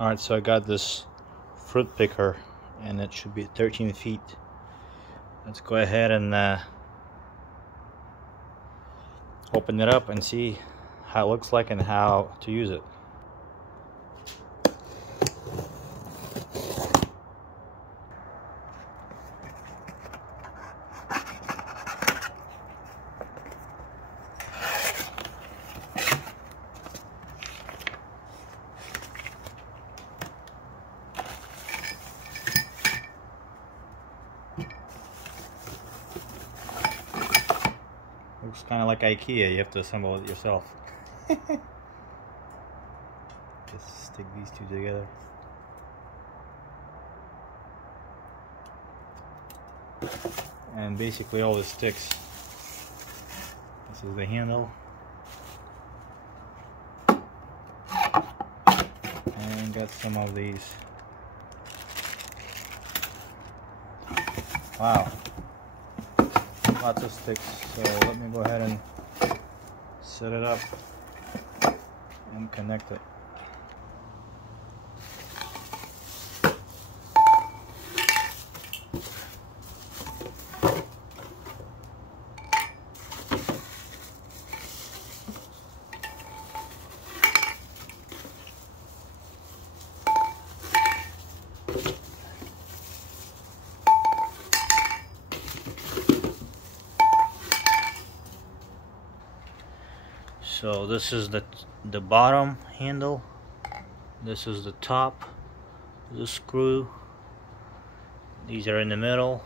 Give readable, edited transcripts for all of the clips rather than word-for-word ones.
Alright, so I got this fruit picker and it should be 13 feet. Let's go ahead and open it up and see how it looks like and how to use it. Looks kind of like IKEA, you have to assemble it yourself. Just stick these two together. And basically all the sticks. This is the handle. And got some of these. Wow. Lots of sticks, so let me go ahead and set it up and connect it. So this is the bottom handle, this is the top, the screw, these are in the middle,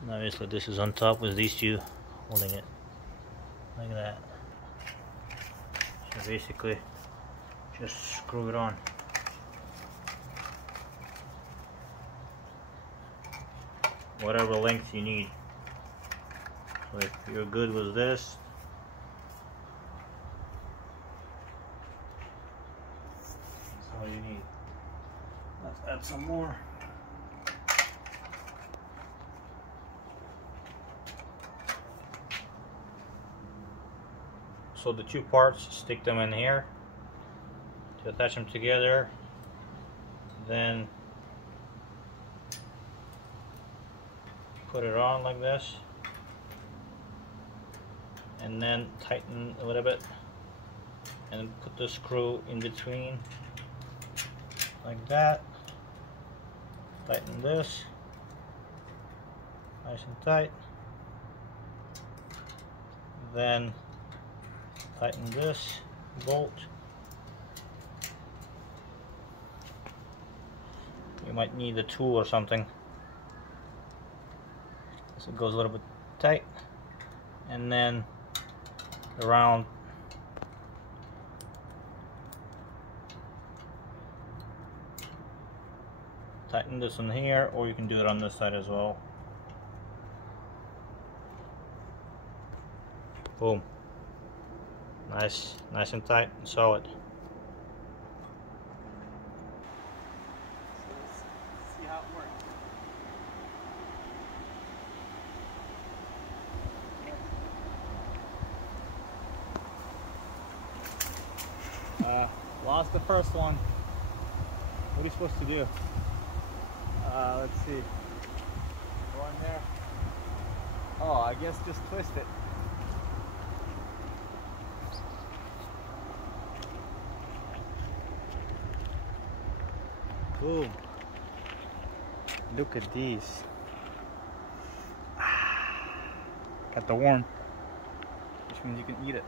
and obviously this is on top with these two holding it, like that. So basically just screw it on. Whatever length you need. So if you're good with this, all you need. Let's add some more. So the two parts, stick them in here to attach them together. Then put it on like this. And then tighten a little bit. And put the screw in between. Like that. Tighten this. Nice and tight. Then tighten this bolt. You might need a tool or something. So it goes a little bit tight. And then around tighten this one here, or you can do it on this side as well. Boom. Nice and tight and solid. So let's see how it works. Lost the first one. What are you supposed to do? Let's see. Go in there. Oh, I guess just twist it. Boom. Look at these. Got the worm, which means you can eat it.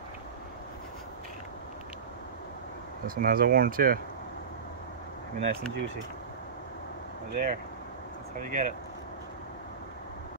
This one has a worm too. Be nice and juicy. Right there. That's how you get it.